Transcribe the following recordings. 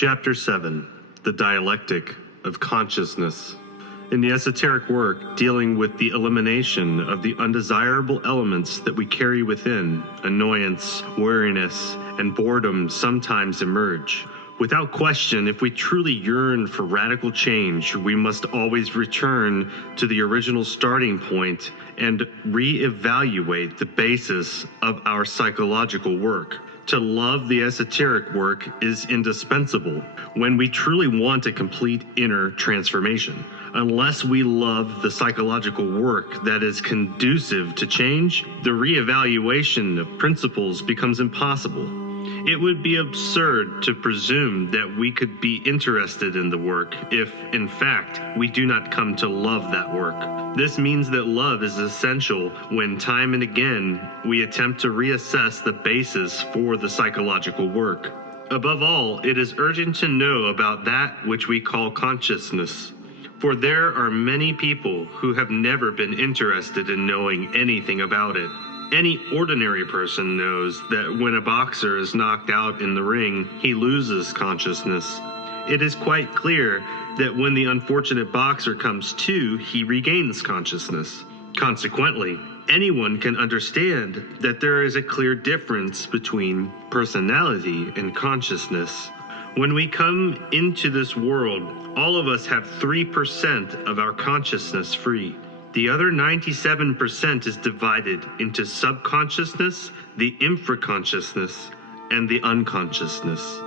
Chapter 7, The Dialectic of Consciousness. In the esoteric work dealing with the elimination of the undesirable elements that we carry within, annoyance, weariness, and boredom sometimes emerge. Without question, if we truly yearn for radical change, we must always return to the original starting point and re-evaluate the basis of our psychological work. To love the esoteric work is indispensable when we truly want a complete inner transformation. Unless we love the psychological work that is conducive to change, the re-evaluation of principles becomes impossible. It would be absurd to presume that we could be interested in the work if, in fact, we do not come to love that work. This means that love is essential when time and again we attempt to reassess the basis for the psychological work. Above all, it is urgent to know about that which we call consciousness. For there are many people who have never been interested in knowing anything about it. Any ordinary person knows that when a boxer is knocked out in the ring, he loses consciousness. It is quite clear that when the unfortunate boxer comes to, he regains consciousness. Consequently, anyone can understand that there is a clear difference between personality and consciousness. When we come into this world, all of us have 3% of our consciousness free. The other 97% is divided into subconsciousness, the infraconsciousness, and the unconsciousness.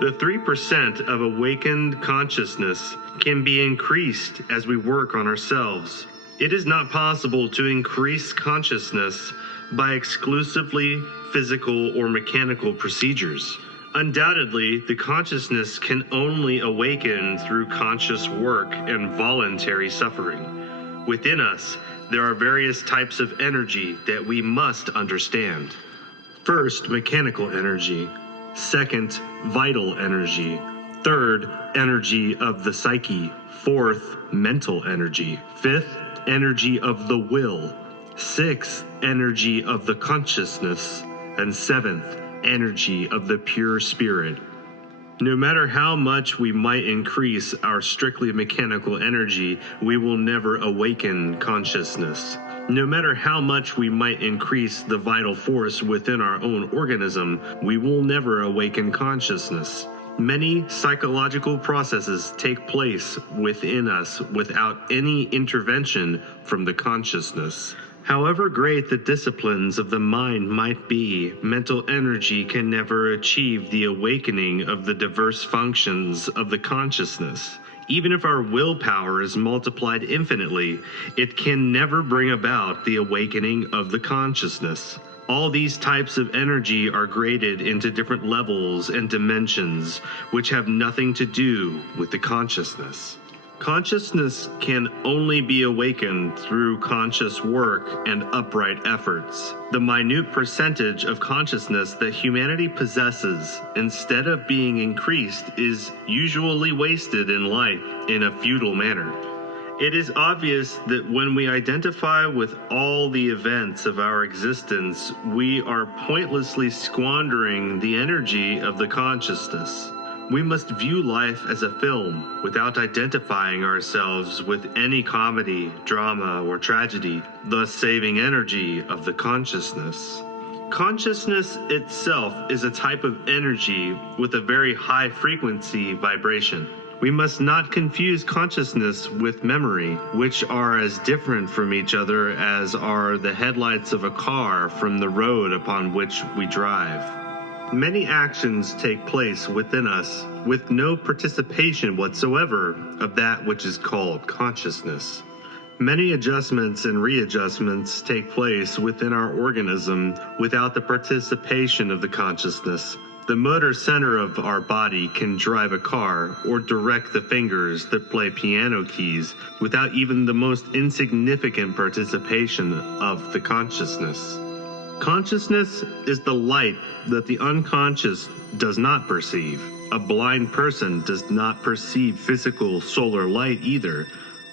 The 3% of awakened consciousness can be increased as we work on ourselves. It is not possible to increase consciousness by exclusively physical or mechanical procedures. Undoubtedly, the consciousness can only awaken through conscious work and voluntary suffering. Within us, there are various types of energy that we must understand. First, mechanical energy. Second, vital energy. Third, energy of the psyche. Fourth, mental energy. Fifth, energy of the will. Sixth, energy of the consciousness. And seventh, energy of the pure spirit. No matter how much we might increase our strictly mechanical energy, we will never awaken consciousness. No matter how much we might increase the vital force within our own organism, we will never awaken consciousness. Many psychological processes take place within us without any intervention from the consciousness. However great the disciplines of the mind might be, mental energy can never achieve the awakening of the diverse functions of the consciousness. Even if our willpower is multiplied infinitely, it can never bring about the awakening of the consciousness. All these types of energy are graded into different levels and dimensions, which have nothing to do with the consciousness. Consciousness can only be awakened through conscious work and upright efforts. The minute percentage of consciousness that humanity possesses, instead of being increased, is usually wasted in life in a futile manner. It is obvious that when we identify with all the events of our existence, we are pointlessly squandering the energy of the consciousness. We must view life as a film without identifying ourselves with any comedy, drama, or tragedy, thus saving energy of the consciousness. Consciousness itself is a type of energy with a very high frequency vibration. We must not confuse consciousness with memory, which are as different from each other as are the headlights of a car from the road upon which we drive. Many actions take place within us with no participation whatsoever of that which is called consciousness. Many adjustments and readjustments take place within our organism without the participation of the consciousness. The motor center of our body can drive a car or direct the fingers that play piano keys without even the most insignificant participation of the consciousness. Consciousness is the light that the unconscious does not perceive. A blind person does not perceive physical solar light either,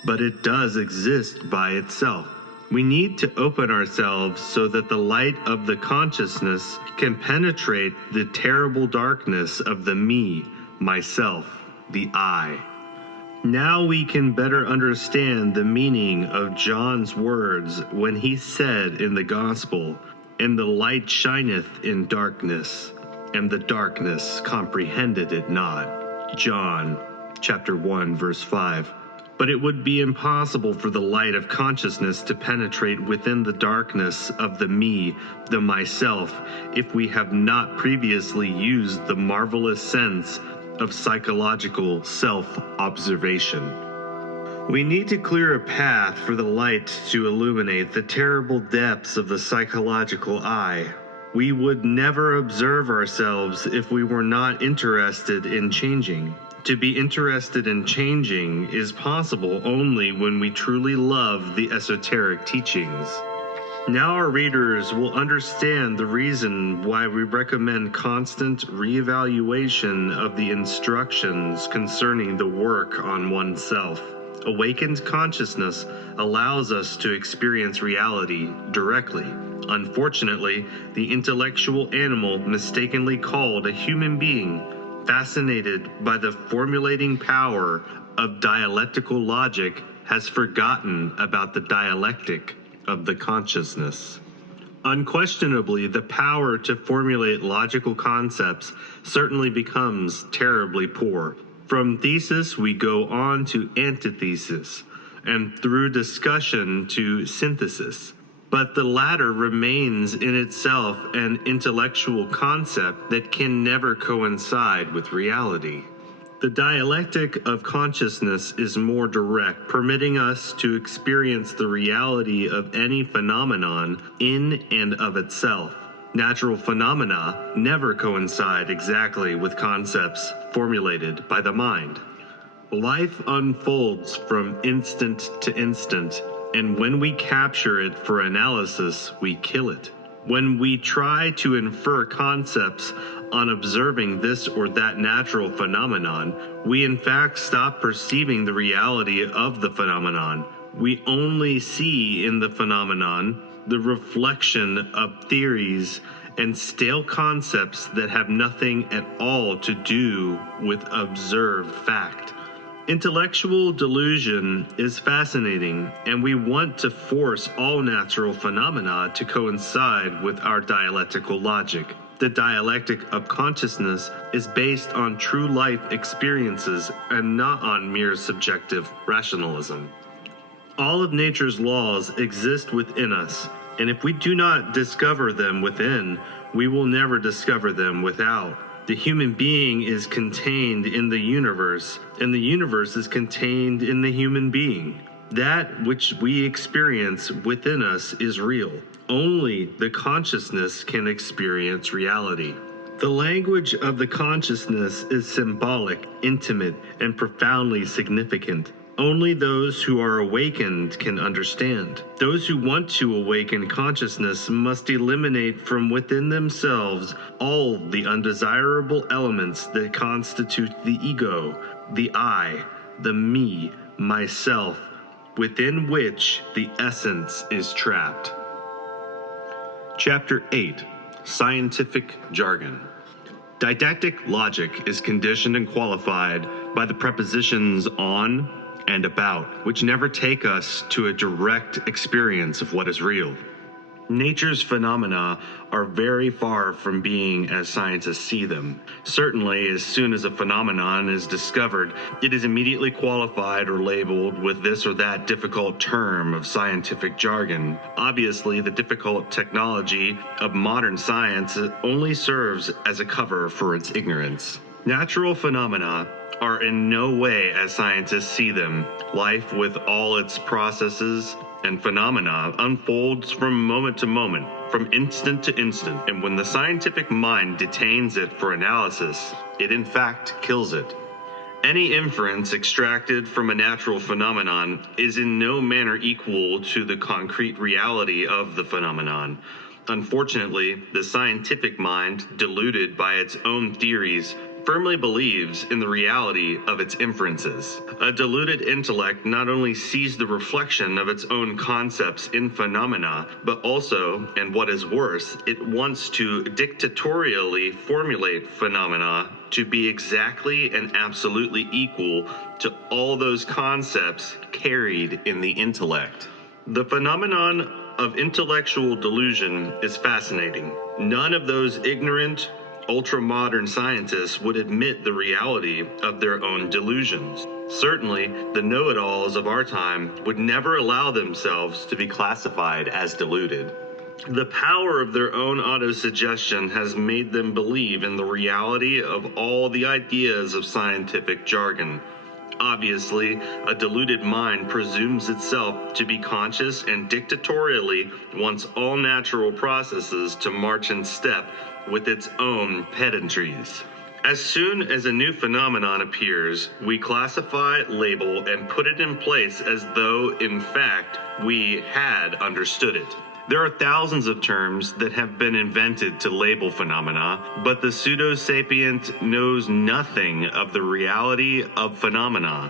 but it does exist by itself. We need to open ourselves so that the light of the consciousness can penetrate the terrible darkness of the me, myself, the I. Now we can better understand the meaning of John's words when he said in the Gospel, "And the light shineth in darkness, and the darkness comprehended it not." John chapter 1, verse 5. But it would be impossible for the light of consciousness to penetrate within the darkness of the me, the myself, if we have not previously used the marvelous sense of psychological self-observation. We need to clear a path for the light to illuminate the terrible depths of the psychological I. We would never observe ourselves if we were not interested in changing. To be interested in changing is possible only when we truly love the esoteric teachings. Now our readers will understand the reason why we recommend constant reevaluation of the instructions concerning the work on oneself. Awakened consciousness allows us to experience reality directly. Unfortunately, the intellectual animal mistakenly called a human being, fascinated by the formulating power of dialectical logic, has forgotten about the dialectic of the consciousness. Unquestionably, the power to formulate logical concepts certainly becomes terribly poor. From thesis, we go on to antithesis, and through discussion to synthesis. But the latter remains in itself an intellectual concept that can never coincide with reality. The dialectic of consciousness is more direct, permitting us to experience the reality of any phenomenon in and of itself. Natural phenomena never coincide exactly with concepts formulated by the mind. Life unfolds from instant to instant, and when we capture it for analysis, we kill it. When we try to infer concepts on observing this or that natural phenomenon, we in fact stop perceiving the reality of the phenomenon. We only see in the phenomenon the reflection of theories and stale concepts that have nothing at all to do with observed fact. Intellectual delusion is fascinating, and we want to force all natural phenomena to coincide with our dialectical logic. The dialectic of consciousness is based on true life experiences and not on mere subjective rationalism. All of nature's laws exist within us, and if we do not discover them within, we will never discover them without. The human being is contained in the universe, and the universe is contained in the human being. That which we experience within us is real. Only the consciousness can experience reality. The language of the consciousness is symbolic, intimate, and profoundly significant. Only those who are awakened can understand. Those who want to awaken consciousness must eliminate from within themselves all the undesirable elements that constitute the ego, the I, the me, myself, within which the essence is trapped. Chapter 8. Scientific Jargon. Didactic logic is conditioned and qualified by the prepositions on and about, which never take us to a direct experience of what is real. Nature's phenomena are very far from being as scientists see them. Certainly, as soon as a phenomenon is discovered, it is immediately qualified or labeled with this or that difficult term of scientific jargon. Obviously, the difficult technology of modern science only serves as a cover for its ignorance. Natural phenomena are in no way as scientists see them. Life, with all its processes and phenomena, unfolds from moment to moment, from instant to instant, and when the scientific mind detains it for analysis, it in fact kills it. Any inference extracted from a natural phenomenon is in no manner equal to the concrete reality of the phenomenon. Unfortunately, the scientific mind, deluded by its own theories, firmly believes in the reality of its inferences. A deluded intellect not only sees the reflection of its own concepts in phenomena, but also, and what is worse, it wants to dictatorially formulate phenomena to be exactly and absolutely equal to all those concepts carried in the intellect. The phenomenon of intellectual delusion is fascinating. None of those ignorant, ultra-modern scientists would admit the reality of their own delusions. Certainly, the know-it-alls of our time would never allow themselves to be classified as deluded. The power of their own autosuggestion has made them believe in the reality of all the ideas of scientific jargon. Obviously, a deluded mind presumes itself to be conscious and dictatorially wants all natural processes to march in step with its own pedantries. As soon as a new phenomenon appears, we classify, label, and put it in place as though, in fact, we had understood it. There are thousands of terms that have been invented to label phenomena, but the pseudo-sapient knows nothing of the reality of phenomena.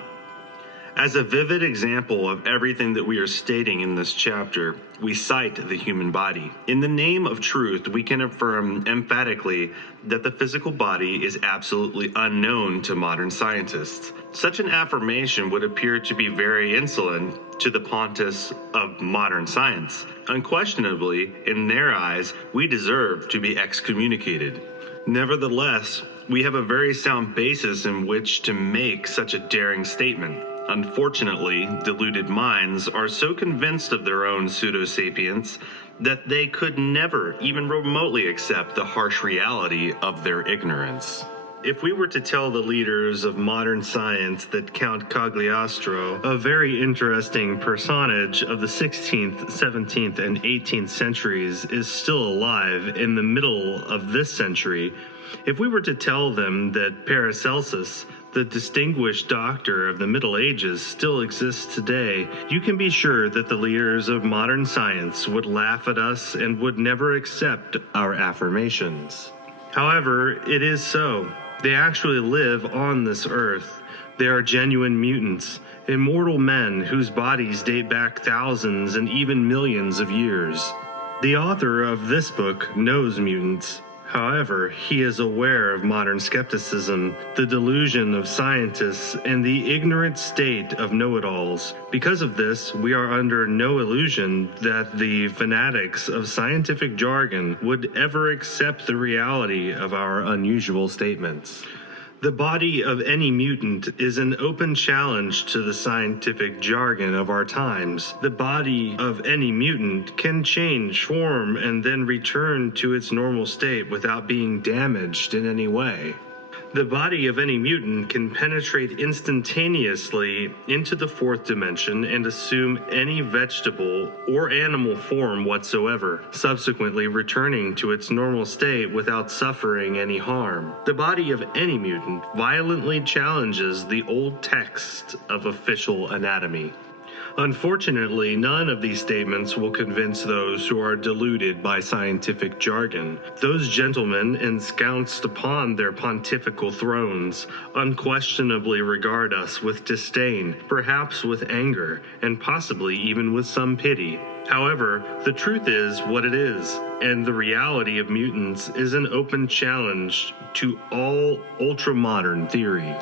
As a vivid example of everything that we are stating in this chapter, we cite the human body. In the name of truth, we can affirm emphatically that the physical body is absolutely unknown to modern scientists. Such an affirmation would appear to be very insolent to the pontiffs of modern science. Unquestionably, in their eyes, we deserve to be excommunicated. Nevertheless, we have a very sound basis in which to make such a daring statement. Unfortunately, deluded minds are so convinced of their own pseudo-sapience that they could never even remotely accept the harsh reality of their ignorance. If we were to tell the leaders of modern science that Count Cagliostro, a very interesting personage of the 16th, 17th, and 18th centuries, is still alive in the middle of this century, if we were to tell them that Paracelsus, the distinguished doctor of the Middle Ages, still exists today, you can be sure that the leaders of modern science would laugh at us and would never accept our affirmations. However, it is so. They actually live on this earth. They are genuine mutants, immortal men whose bodies date back thousands and even millions of years. The author of this book knows mutants. However, he is aware of modern skepticism, the delusion of scientists, and the ignorant state of know-it-alls. Because of this, we are under no illusion that the fanatics of scientific jargon would ever accept the reality of our unusual statements. The body of any mutant is an open challenge to the scientific jargon of our times. The body of any mutant can change form and then return to its normal state without being damaged in any way. The body of any mutant can penetrate instantaneously into the fourth dimension and assume any vegetable or animal form whatsoever, subsequently returning to its normal state without suffering any harm. The body of any mutant violently challenges the old text of official anatomy. Unfortunately, none of these statements will convince those who are deluded by scientific jargon. Those gentlemen ensconced upon their pontifical thrones unquestionably regard us with disdain, perhaps with anger, and possibly even with some pity. However, the truth is what it is, and the reality of mutants is an open challenge to all ultra-modern theory.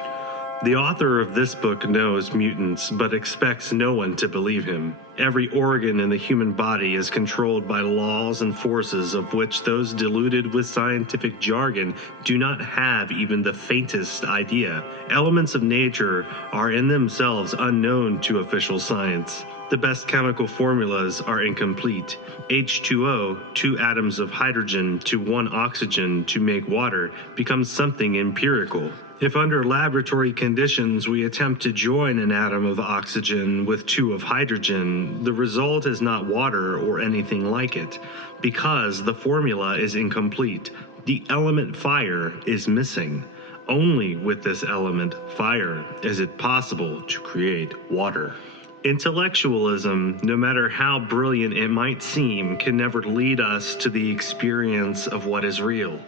The author of this book knows mutants, but expects no one to believe him. Every organ in the human body is controlled by laws and forces of which those deluded with scientific jargon do not have even the faintest idea. Elements of nature are in themselves unknown to official science. The best chemical formulas are incomplete. H2O, 2 atoms of hydrogen to 1 oxygen to make water, becomes something empirical. If under laboratory conditions we attempt to join an atom of oxygen with 2 of hydrogen, the result is not water or anything like it, because the formula is incomplete. The element fire is missing. Only with this element, fire, is it possible to create water. Intellectualism, no matter how brilliant it might seem, can never lead us to the experience of what is real.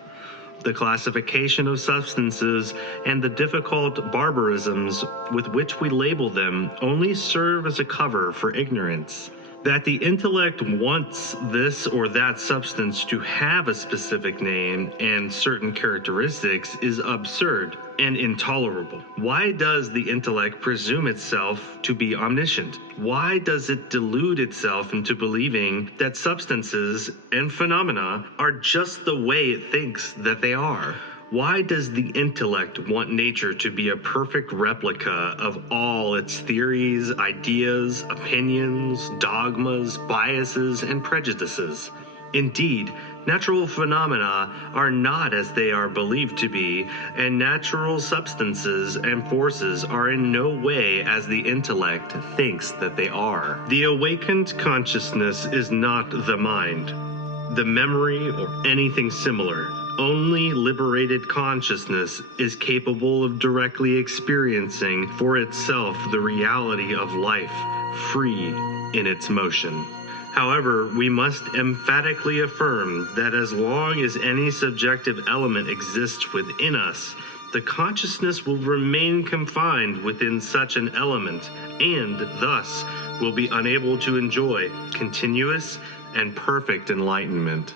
The classification of substances and the difficult barbarisms with which we label them only serve as a cover for ignorance. That the intellect wants this or that substance to have a specific name and certain characteristics is absurd and intolerable. Why does the intellect presume itself to be omniscient? Why does it delude itself into believing that substances and phenomena are just the way it thinks that they are? Why does the intellect want nature to be a perfect replica of all its theories, ideas, opinions, dogmas, biases, and prejudices? Indeed, natural phenomena are not as they are believed to be, and natural substances and forces are in no way as the intellect thinks that they are. The awakened consciousness is not the mind, the memory, or anything similar. Only liberated consciousness is capable of directly experiencing for itself the reality of life, free in its motion. However, we must emphatically affirm that as long as any subjective element exists within us, the consciousness will remain confined within such an element, and thus will be unable to enjoy continuous and perfect enlightenment.